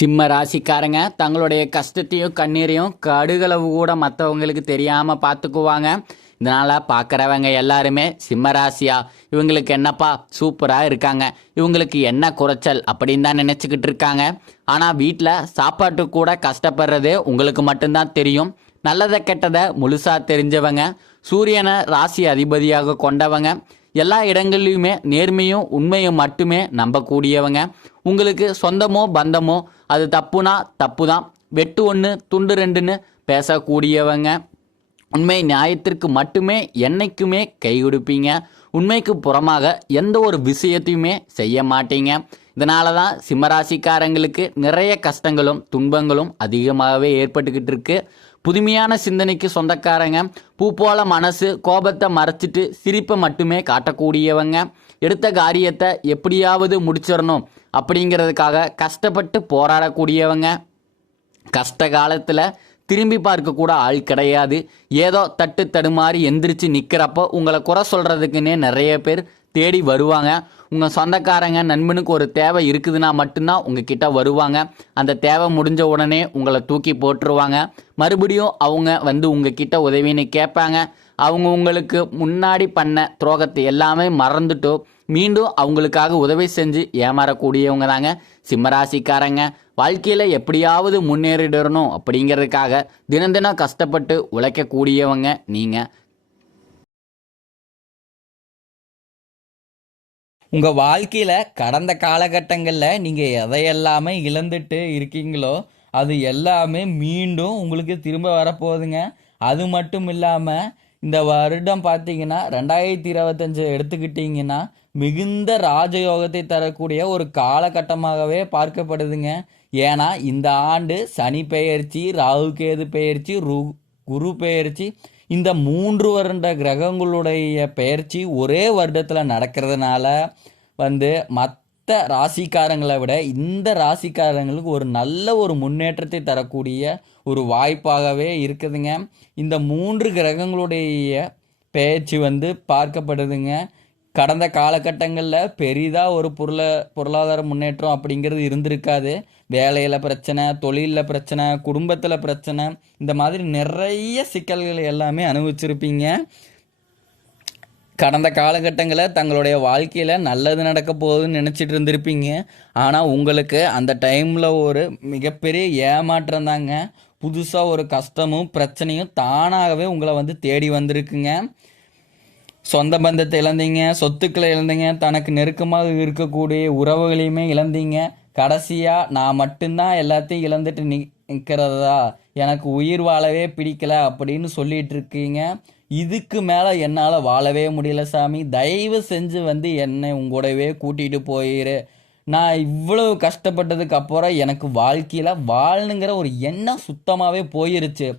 சிம்ம ராசிக்காரங்க தங்களுடைய கஷ்டத்தையும் கண்ணீரையும் கடுகளவு கூட மற்றவங்களுக்கு தெரியாமல் பார்த்துக்குவாங்க. இதனால் பார்க்குறவங்க எல்லாருமே சிம்ம ராசியா, இவங்களுக்கு என்னப்பா சூப்பராக இருக்காங்க, இவங்களுக்கு என்ன குறைச்சல் அப்படின்னு தான் நினச்சிக்கிட்டு இருக்காங்க. ஆனால் வீட்டில் சாப்பாட்டு கூட கஷ்டப்படுறது உங்களுக்கு மட்டும்தான் தெரியும். நல்லதை கெட்டதை முழுசாக தெரிஞ்சவங்க, சூரியனை ராசி அதிபதியாக கொண்டவங்க, எல்லா இடங்கள்லையுமே நேர்மையும் உண்மையும் மட்டுமே நம்பக்கூடியவங்க. உங்களுக்கு சொந்தமோ பந்தமோ அது தப்புனா தப்பு தான், வெட்டு ஒன்று துண்டு ரெண்டுன்னு பேசக்கூடியவங்க. உண்மை நியாயத்திற்கு மட்டுமே என்னைக்குமே கை கொடுப்பீங்க. உண்மைக்கு புறமாக எந்த ஒரு விஷயத்தையுமே செய்ய மாட்டீங்க. இதனால தான் சிம்மராசிக்காரங்களுக்கு நிறைய கஷ்டங்களும் துன்பங்களும் அதிகமாகவே ஏற்பட்டுக்கிட்டு இருக்கு. புதுமையான சிந்தனைக்கு சொந்தக்காரங்க, பூ போல மனசு, கோபத்தை மறைச்சிட்டு சிரிப்பை மட்டுமே காட்டக்கூடியவங்க, எடுத்த காரியத்தை எப்படியாவது முடிச்சிடணும் அப்படிங்கிறதுக்காக கஷ்டப்பட்டு போராடக்கூடியவங்க, கஷ்ட காலத்தில் திரும்பி பார்க்க கூட ஆள் கிடையாது. ஏதோ தட்டு தடுமாறி எந்திரிச்சு நிற்கிறப்போ உங்களை குறை சொல்கிறதுக்குன்னே நிறைய பேர் தேடி வருவாங்க. உங்கள் சொந்தக்காரங்க நண்பனுக்கு ஒரு தேவை இருக்குதுன்னா மட்டும்தான் உங்ககிட்ட வருவாங்க. அந்த தேவை முடிஞ்ச உடனே உங்களை தூக்கி போட்டுருவாங்க. மறுபடியும் அவங்க வந்து உங்ககிட்ட உதவின்னு கேட்பாங்க. அவங்க உங்களுக்கு முன்னாடி பண்ண துரோகத்தை எல்லாமே மறந்துட்டோ மீண்டும் அவங்களுக்காக உதவி செஞ்சு ஏமாறக்கூடியவங்க தாங்க சிம்மராசிக்காரங்க. வாழ்க்கையில் எப்படியாவது முன்னேறிடணும் அப்படிங்கிறதுக்காக தினம் தினம் கஷ்டப்பட்டு உழைக்கக்கூடியவங்க நீங்கள். உங்கள் வாழ்க்கையில் கடந்த காலகட்டங்களில் நீங்கள் எதையெல்லாமே இழந்துட்டு இருக்கீங்களோ அது எல்லாமே மீண்டும் உங்களுக்கு திரும்ப வரப்போகுதுங்க. அது மட்டும் இல்லாமல் இந்த வருடம் பார்த்தீங்கன்னா 2025 எடுத்துக்கிட்டிங்கன்னா மிகுந்த ராஜயோகத்தை தரக்கூடிய ஒரு காலகட்டமாகவே பார்க்கப்படுதுங்க. ஏன்னா இந்த ஆண்டு சனி பெயர்ச்சி, ராகு கேது பெயர்ச்சி, குரு பெயர்ச்சி, இந்த 3 வருட கிரகங்களுடைய பெயர்ச்சி ஒரே வருடத்தில் நடக்கிறதுனால மற்ற ராசிக்காரங்களை விட இந்த ராசிக்காரங்களுக்கு ஒரு நல்ல ஒரு முன்னேற்றத்தை தரக்கூடிய ஒரு வாய்ப்பாகவே இருக்குதுங்க. இந்த 3 கிரகங்களுடைய பெயர்ச்சி பார்க்கப்படுதுங்க. கடந்த காலகட்டங்களில் பெரிதாக ஒரு பொருளாதார முன்னேற்றம் அப்படிங்கிறது இருந்திருக்காது. வேலையில் பிரச்சனை, தொழிலில் பிரச்சனை, குடும்பத்தில் பிரச்சனை, இந்த மாதிரி நிறைய சிக்கல்கள் எல்லாமே அனுபவிச்சிருப்பீங்க. கடந்த காலகட்டங்களில் தங்களுடைய வாழ்க்கையில் நல்லது நடக்க போகுதுன்னு நினச்சிட்டு இருந்திருப்பீங்க. ஆனால் உங்களுக்கு அந்த டைமில் ஒரு மிகப்பெரிய ஏமாற்றம் தாங்க. புதுசாக ஒரு கஷ்டமும் பிரச்சனையும் தானாகவே உங்களை தேடி வந்திருக்குங்க. சொந்த பந்தத்தை இழந்தீங்க, சொத்துக்களை இழந்தீங்க, தனக்கு நெருக்கமாக இருக்கக்கூடிய உறவுகளையுமே இழந்தீங்க. கடைசியாக நான் மட்டும்தான் எல்லாத்தையும் இழந்துட்டு நிற்கிறதா, எனக்கு உயிர் வாழவே பிடிக்கல அப்படின்னு சொல்லிட்டு இருக்கீங்க. இதுக்கு மேலே என்னால் வாழவே முடியல சாமி, தயவு செஞ்சு என்னை உங்களோடவே கூட்டிகிட்டு போயிரு. நான் இவ்வளவு கஷ்டப்பட்டதுக்கு அப்புறம் எனக்கு வாழ்க்கையில் வாழணுங்கிற ஒரு எண்ணம் சுத்தமாகவே போயிருச்சு.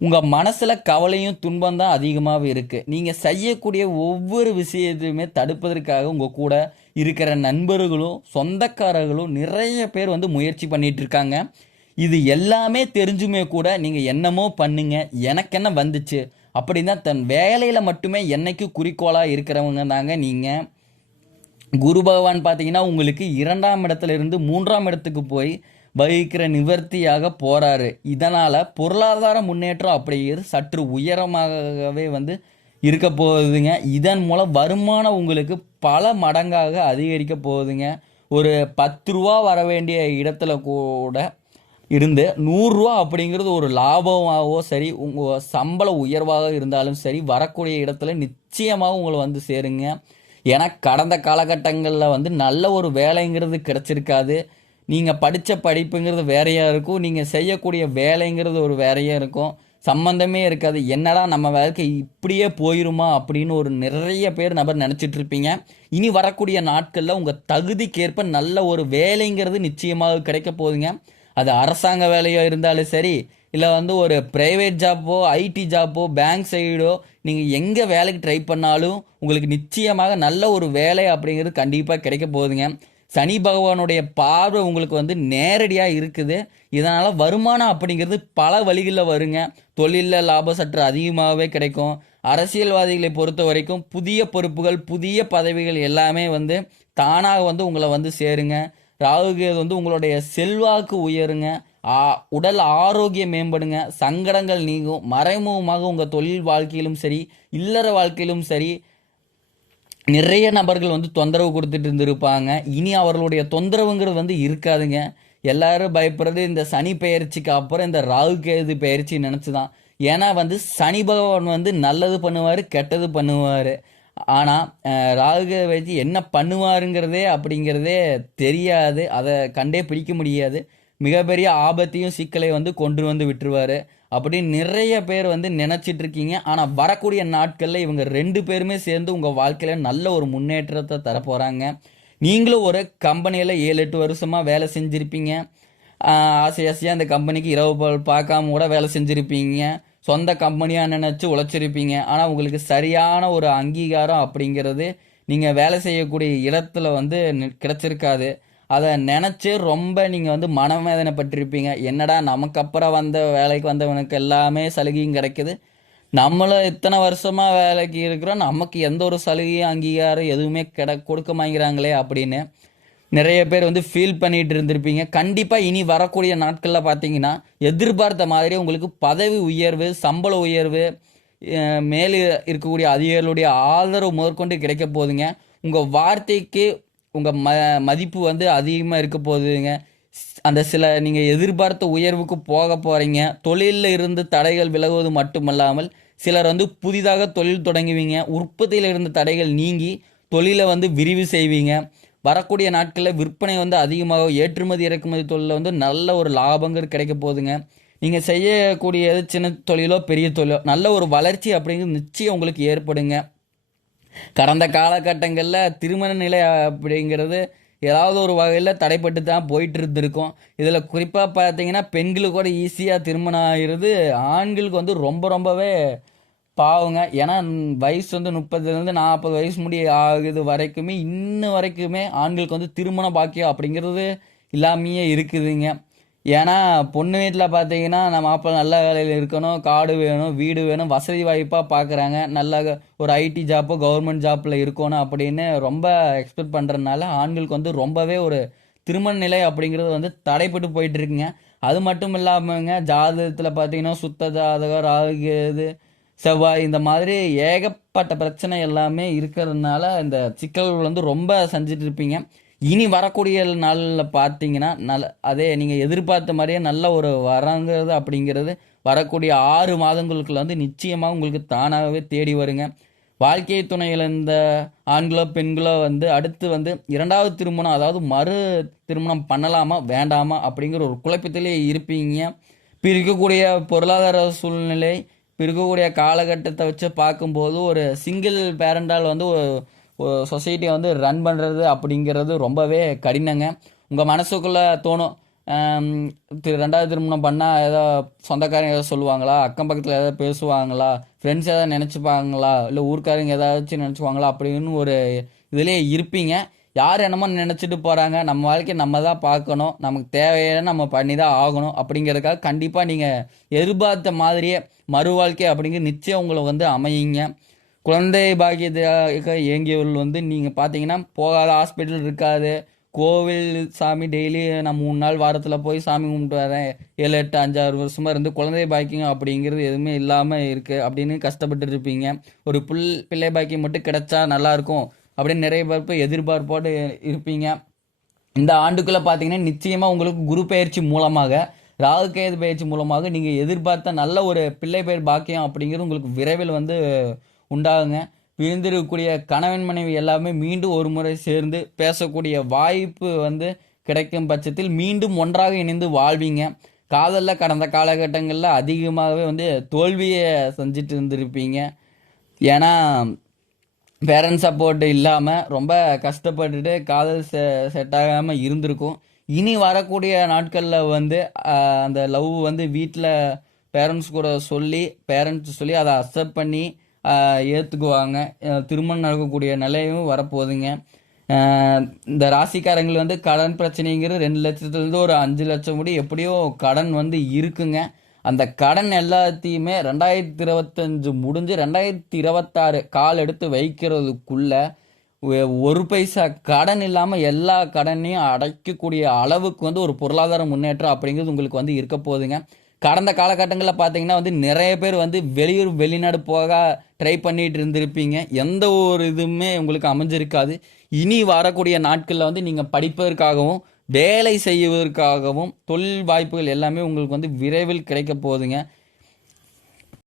உங்கள் மனசில் கவலையும் துன்பம் தான் அதிகமாகவே இருக்குது. நீங்கள் செய்யக்கூடிய ஒவ்வொரு விஷயத்தையுமே தடுப்பதற்காக உங்கள் கூட இருக்கிற நண்பர்களும் சொந்தக்காரர்களும் நிறைய பேர் முயற்சி பண்ணிகிட்டு இருக்காங்க. இது எல்லாமே தெரிஞ்சுமே கூட நீங்கள் என்னமோ பண்ணுங்க, எனக்கு என்ன வந்துச்சு அப்படின்னு தான் தன் வேலையில் மட்டுமே என்னைக்கு குறிக்கோளாக இருக்கிறவங்க தாங்க நீங்கள். குரு பகவான் பார்த்தீங்கன்னா உங்களுக்கு 2ஆம் இடத்துல இருந்து 3ஆம் இடத்துக்கு போய் வகிக்கிற நிவர்த்தியாக போகிறாரு. இதனால் பொருளாதார முன்னேற்றம் அப்படிங்கிறது சற்று உயரமாகவே இருக்க போகுதுங்க. இதன் மூலம் வருமானம் உங்களுக்கு பல மடங்காக அதிகரிக்க போகுதுங்க. ஒரு 10 ரூபா வர வேண்டிய இடத்துல கூட இருந்து 100 ரூபா அப்படிங்கிறது ஒரு லாபமாகவோ சரி, உங்கள் சம்பள உயர்வாக இருந்தாலும் சரி, வரக்கூடிய இடத்துல நிச்சயமாக உங்களை சேருங்க. ஏன்னா கடந்த காலகட்டங்களில் நல்ல ஒரு வேலைங்கிறது கிடச்சிருக்காது. நீங்கள் படித்த படிப்புங்கிறது வேறையாக இருக்கும், நீங்கள் செய்யக்கூடிய வேலைங்கிறது ஒரு வேறையாக இருக்கும், சம்மந்தமே இருக்காது. என்னடா நம்ம வாழ்க்கை இப்படியே போயிருமா அப்படின்னு ஒரு நிறைய பேர் நபர் நினச்சிட்டு இருப்பீங்க. இனி வரக்கூடிய நாட்களில் உங்கள் தகுதிக்கேற்ப நல்ல ஒரு வேலைங்கிறது நிச்சயமாக கிடைக்க போகுதுங்க. அது அரசாங்க வேலையாக இருந்தாலும் சரி, இல்லை ஒரு ப்ரைவேட் ஜாப்போ, ஐடி ஜாப்போ, பேங்க் சைடோ, நீங்கள் எங்கே வேலைக்கு ட்ரை பண்ணாலும் உங்களுக்கு நிச்சயமாக நல்ல ஒரு வேலை அப்படிங்கிறது கண்டிப்பாக கிடைக்க போகுதுங்க. சனி பகவானுடைய பார்வை உங்களுக்கு நேரடியாக இருக்குது. இதனால் வருமானம் அப்படிங்கிறது பல வழிகளில் வருங்க. தொழிலில் லாபம் சற்று அதிகமாகவே கிடைக்கும். அரசியல்வாதிகளை பொறுத்த வரைக்கும் புதிய பொறுப்புகள், புதிய பதவிகள் எல்லாமே தானாக உங்களை சேருங்க. ராகு கேது வந்து உங்களுடைய செல்வாக்கு உயருங்க, உடல் ஆரோக்கியம் மேம்படுங்க, சங்கடங்கள் நீங்கும், மறைமுகமாக உங்கள் தொழில் வாழ்க்கையிலும் சரி இல்லற வாழ்க்கையிலும் சரி நிறைய நபர்கள் வந்து தொந்தரவு கொடுத்துட்டு இருந்திருப்பாங்க. இனி அவர்களுடைய தொந்தரவுங்கிறது வந்து இருக்காதுங்க. எல்லாரும் பயப்படுறது இந்த சனி பெயர்ச்சிக்கு அப்புறம் இந்த ராகு கேது பெயர்ச்சி நினச்சி தான். ஏன்னா வந்து சனி பகவான் வந்து நல்லது பண்ணுவார், கெட்டது பண்ணுவார். ஆனால் ராகு கேது வச்சு என்ன பண்ணுவாருங்கிறதே அப்படிங்கிறதே தெரியாது. அதை கண்டே பிடிக்க முடியாது. மிகப்பெரிய ஆபத்தையும் சிக்கலை வந்து கொண்டு வந்து விட்டுருவார். அப்படி நிறைய பேர் வந்து நினச்சிட்டு இருக்கீங்க. ஆனால் வரக்கூடிய நாட்களில் இவங்க 2 பேருமே சேர்ந்து உங்கள் வாழ்க்கையில் நல்ல ஒரு முன்னேற்றத்தை தரப்போகிறாங்க. நீங்களும் ஒரு கம்பெனியில் 7-8 வருஷமாக வேலை செஞ்சுருப்பீங்க. ஆசை ஆசையாக அந்த கம்பெனிக்கு இரவு பகல் பார்க்காம கூட வேலை செஞ்சுருப்பீங்க. சொந்த கம்பெனியாக நினச்சி உழைச்சிருப்பீங்க. ஆனால் உங்களுக்கு சரியான ஒரு அங்கீகாரம் அப்படிங்கிறது நீங்கள் வேலை செய்யக்கூடிய இடத்துல வந்து கிடைச்சிருக்காது. அதை நினச்சி ரொம்ப நீங்கள் வந்து மனவேதனைப்பட்டிருப்பீங்க. என்னடா நமக்கு அப்புறம் வந்த வேலைக்கு வந்தவனுக்கு எல்லாமே சலுகையும் கிடைக்குது, நம்மளும் இத்தனை வருஷமாக வேலைக்கு இருக்கிறோம், நமக்கு எந்த ஒரு சலுகையும் அங்கீகாரம் எதுவுமே கொடுக்க மாட்டேங்கிறாங்களே அப்படின்னு நிறைய பேர் வந்து ஃபீல் பண்ணிட்டு இருந்திருப்பீங்க. கண்டிப்பாக இனி வரக்கூடிய நாட்களில் பார்த்தீங்கன்னா எதிர்பார்த்த மாதிரி உங்களுக்கு பதவி உயர்வு, சம்பள உயர்வு, மேலே இருக்கக்கூடிய அதிகாரிகளுடைய ஆதரவு முதற்கொண்டு கிடைக்க போகுதுங்க. உங்கள் வார்த்தைக்கு உங்கள் மதிப்பு வந்து அதிகமாக இருக்க போகுதுங்க. அந்த சில நீங்கள் எதிர்பார்த்த உயர்வுக்கு போக போகிறீங்க. தொழிலில் இருந்து தடைகள் விலகுவது மட்டுமல்லாமல் சிலர் வந்து புதிதாக தொழில் தொடங்குவீங்க. உற்பத்தியில் இருந்த தடைகள் நீங்கி தொழிலை வந்து விரிவு செய்வீங்க. வரக்கூடிய நாட்களில் விற்பனை வந்து அதிகமாக, ஏற்றுமதி இறக்குமதி தொழிலில் வந்து நல்ல ஒரு லாபங்கள் கிடைக்க போகுதுங்க. நீங்கள் செய்யக்கூடியது சின்ன தொழிலோ பெரிய தொழிலோ நல்ல ஒரு வளர்ச்சி அப்படிங்கிறது நிச்சயம் உங்களுக்கு ஏற்படுங்க. கடந்த காலகட்டங்களில் திருமண நிலை அப்படிங்கிறது ஏதாவது ஒரு வகையில் தடைப்பட்டு தான் போயிட்டு இருந்திருக்கும். இதில் குறிப்பாக பார்த்தீங்கன்னா பெண்களுக்கு கூட ஈஸியாக திருமணம் ஆகிறது, ஆண்களுக்கு வந்து ரொம்பவே பாவங்க. ஏன்னா வயசு வந்து 30லேருந்து 40 வயசு ஆகுது வரைக்குமே இன்னும் வரைக்குமே ஆண்களுக்கு வந்து திருமண பாக்கியம் அப்படிங்கிறது இல்லாமையே இருக்குதுங்க. ஏன்னா பொண்ணு வீட்டில் பார்த்தீங்கன்னா நம்ம மாப்பிள்ளை நல்ல வேலையில் இருக்கணும், காடு வேணும், வீடு வேணும், வசதி வாய்ப்பாக பார்க்குறாங்க. நல்ல ஒரு ஐடி ஜாப்போ கவர்மெண்ட் ஜாப்பில் இருக்கணும் அப்படின்னு ரொம்ப எக்ஸ்பெக்ட் பண்ணுறதுனால ஆண்களுக்கு வந்து ரொம்பவே ஒரு திருமண நிலை அப்படிங்கிறது வந்து தடைப்பட்டு போயிட்டு இருக்குங்க. அது மட்டும் இல்லாமங்க ஜாதகத்தில் பார்த்தீங்கன்னா சுத்த ஜாதகம், ராகு கேது, செவ்வாய் இந்த மாதிரி ஏகப்பட்ட பிரச்சனை எல்லாமே இருக்கிறதுனால இந்த சிக்கல்கள் வந்து ரொம்ப செஞ்சுட்டு இருப்பீங்க. இனி வரக்கூடிய நாளில் பார்த்தீங்கன்னா அதே நீங்கள் எதிர்பார்த்த மாதிரியே நல்ல ஒரு வரங்கிறது அப்படிங்கிறது வரக்கூடிய 6 மாதங்களுக்குள்ள வந்து நிச்சயமாக உங்களுக்கு தானாகவே தேடி வருங்க. வாழ்க்கை துணையில் இந்த ஆண்களோ பெண்களோ வந்து அடுத்து வந்து 2வது திருமணம், அதாவது மறு திருமணம் பண்ணலாமா வேண்டாமா அப்படிங்கிற ஒரு குழப்பத்திலே இருப்பீங்க. இப்போ இருக்கக்கூடிய பொருளாதார சூழ்நிலை, இப்போ இருக்கக்கூடிய காலகட்டத்தை வச்சு பார்க்கும்போது ஒரு சிங்கிள் பேரண்டால் வந்து சொசைட்டியை வந்து ரன் பண்ணுறது அப்படிங்கிறது ரொம்பவே கடினங்க. உங்கள் மனசுக்குள்ளே தோணும், 2வது திருமணம் பண்ணால் ஏதோ சொந்தக்காரங்க ஏதோ சொல்லுவாங்களா, அக்கம் பக்கத்தில் ஏதாவது பேசுவாங்களா, ஃப்ரெண்ட்ஸ் ஏதாவது நினச்சிப்பாங்களா, இல்லை ஊர்க்காரங்க ஏதாச்சும் நினச்சிப்பாங்களா அப்படின்னு ஒரு இதிலே இருப்பீங்க. யார் என்னமோ நினச்சிட்டு போகிறாங்க, நம்ம வாழ்க்கையை நம்ம தான் பார்க்கணும், நமக்கு தேவையான நம்ம பண்ணி தான் ஆகணும் அப்படிங்கிறதுக்காக கண்டிப்பாக நீங்கள் எதிர்பார்த்த மாதிரியே மறு வாழ்க்கை அப்படிங்கிற நிச்சயம் உங்களை வந்து அமையுங்க. குழந்தை பாக்கியத்துக்காக இயங்கியவர்கள் வந்து நீங்கள் பார்த்தீங்கன்னா போகாத ஹாஸ்பிட்டல் இருக்காது. கோவில் சாமி டெய்லி நான் 3 நாள் வாரத்தில் போய் சாமி கும்பிட்டு வரேன், 7, 8, 5, 6 வருஷமாக இருந்து குழந்தை பாக்கியம் அப்படிங்கிறது எதுவுமே இல்லாமல் இருக்குது அப்படின்னு கஷ்டப்பட்டு இருப்பீங்க. ஒரு பிள்ளை பாக்கியம் மட்டும் கிடைச்சா நல்லாயிருக்கும் அப்படின்னு நிறைய பேர் எதிர்பார்ப்போடு இருப்பீங்க. இந்த ஆண்டுக்குள்ளே பார்த்தீங்கன்னா நிச்சயமாக உங்களுக்கு குரு பயிற்சி மூலமாக, ராகு கேது பயிற்சி மூலமாக நீங்கள் எதிர்பார்த்த நல்ல ஒரு பிள்ளை பெயர் பாக்கியம் அப்படிங்கிறது உங்களுக்கு விரைவில் வந்து உண்டாகுங்க. பிரிந்திருக்கக்கூடிய கணவன் மனைவி எல்லாமே மீண்டும் ஒரு முறை சேர்ந்து பேசக்கூடிய வாய்ப்பு வந்து கிடைக்கும் பட்சத்தில் மீண்டும் ஒன்றாக இணைந்து வாழ்வீங்க. காதலில் கடந்த காலகட்டங்களில் அதிகமாகவே வந்து தோல்வியை செஞ்சுட்டு இருந்திருப்பீங்க. ஏன்னா பேரண்ட்ஸ் சப்போர்ட் இல்லாமல் ரொம்ப கஷ்டப்பட்டுட்டு காதல் செட் ஆகாமல் இருந்திருக்கும். இனி வரக்கூடிய நாட்களில் வந்து அந்த லவ் வந்து வீட்டில் பேரண்ட்ஸ் கூட சொல்லி அதை அக்செப்ட் பண்ணி ஏற்றுக்குவாங்க. திருமணம் நடக்கக்கூடிய நிலையும் வரப்போகுதுங்க. இந்த ராசிக்காரங்கள் வந்து கடன் பிரச்சனைங்கிறது 2 லட்சத்துலேருந்து ஒரு 5 லட்சம் முடி எப்படியோ கடன் வந்து இருக்குங்க. அந்த கடன் எல்லாத்தையுமே 2025 முடிஞ்சு 2026 கால் எடுத்து வைக்கிறதுக்குள்ள ஒரு பைசா கடன் இல்லாமல் எல்லா கடனையும் அடைக்கக்கூடிய அளவுக்கு வந்து ஒரு பொருளாதார முன்னேற்றம் அப்படிங்கிறது உங்களுக்கு வந்து இருக்க போகுதுங்க. கடந்த காலகட்டங்களில் பார்த்தீங்கன்னா வந்து நிறைய பேர் வந்து வெளியூர் வெளிநாடு போக ட்ரை பண்ணிட்டு இருந்திருப்பீங்க. எந்த ஒரு இதுவுமே உங்களுக்கு அமைஞ்சிருக்காது. இனி வரக்கூடிய நாட்களில் வந்து நீங்கள் படிப்பதற்காகவும் வேலை செய்வதற்காகவும் தொழில் வாய்ப்புகள் எல்லாமே உங்களுக்கு வந்து விரைவில் கிடைக்க போகுதுங்க.